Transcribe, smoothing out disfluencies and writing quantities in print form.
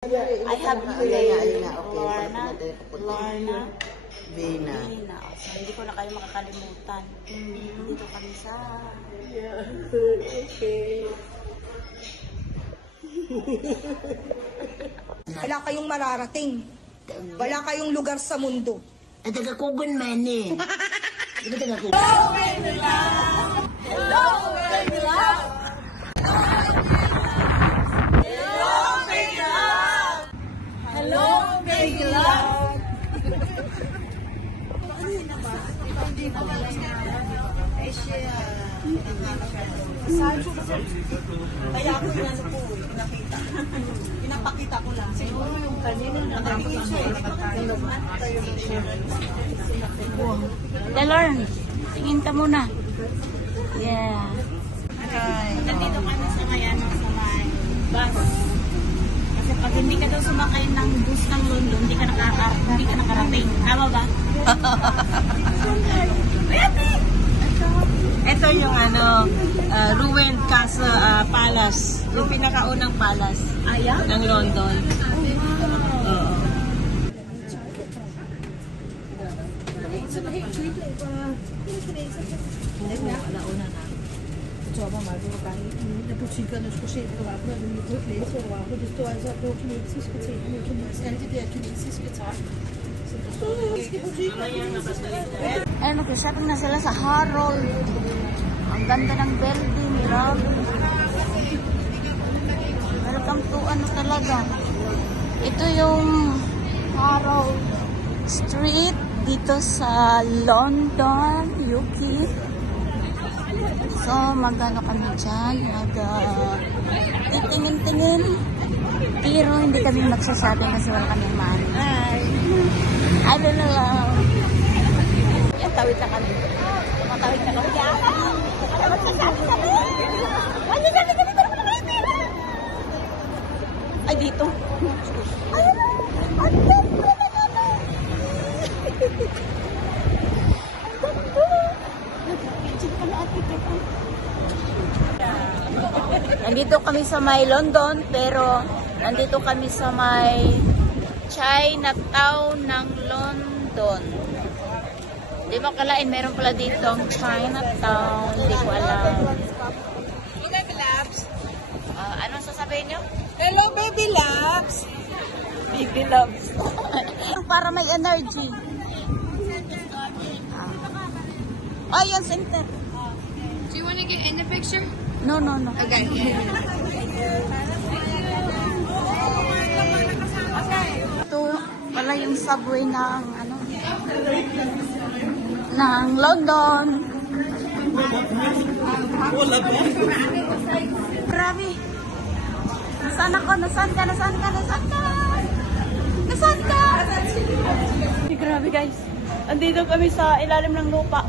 I have Alina, okay. Lorna, Vina. Vina. So, hindi ko na kayo makakalimutan. Dito kami sa... Okay. Wala kayong mararating. Wala kayong lugar sa mundo. At taga-kugon man eh. Di ba taga-kugon? Hello, baby love! Hello, baby love! Hello, baby love! Hello, baby love! Kaya ako yan po, pinakita. Pinapakita ko lang. Siguro yung kanina nakatingin siya Delorn, tingin ka muna. Yeah. Nandito kami sa may bus. Kasi pag hindi ka daw sumakay ng bus ng London, hindi ka nakarating. Tama ba? Ito yung ruined castle, palace. Yung pinakaunang palace ng London. Oo. Da butikkerne skulle se på varer, men vi kunne ikke læse over varer. Det stod altså på kinesiske ting, alle de der kinesiske træk. Så der stod kinesiske butikker. Ay, mag-shopping na sila sa Harold. Ang ganda ng building, grabe. Welcome to ano talaga. Ito yung Harold Street dito sa London, UK. So, magano kami dyan, titingin-tingin. Pero hindi kami magsashopping kasi wala kami money. I don't know. Yan, tawid na kami. Tumatawid na kami. Ano magsasabi? Magsasabi kami pero wala kayo pera. Ay, dito. Ayun na. Ang ganda na ganda. Nandito kami sa may London, pero nandito kami sa may Chinatown ng London. Di ba kalain, meron pala dito ang Chinatown. Hindi ko alam. Hello, baby loves! Anong sasabihin nyo? Hello, baby loves! Baby loves. Para may energy. Oh, yung center. Do you want to get in the picture? No. Okay. Ito pala yung subway ng ng London. Grabe. Nasaan ako? Nasaan ka? Grabe guys. Andito kami sa ilalim ng lupa.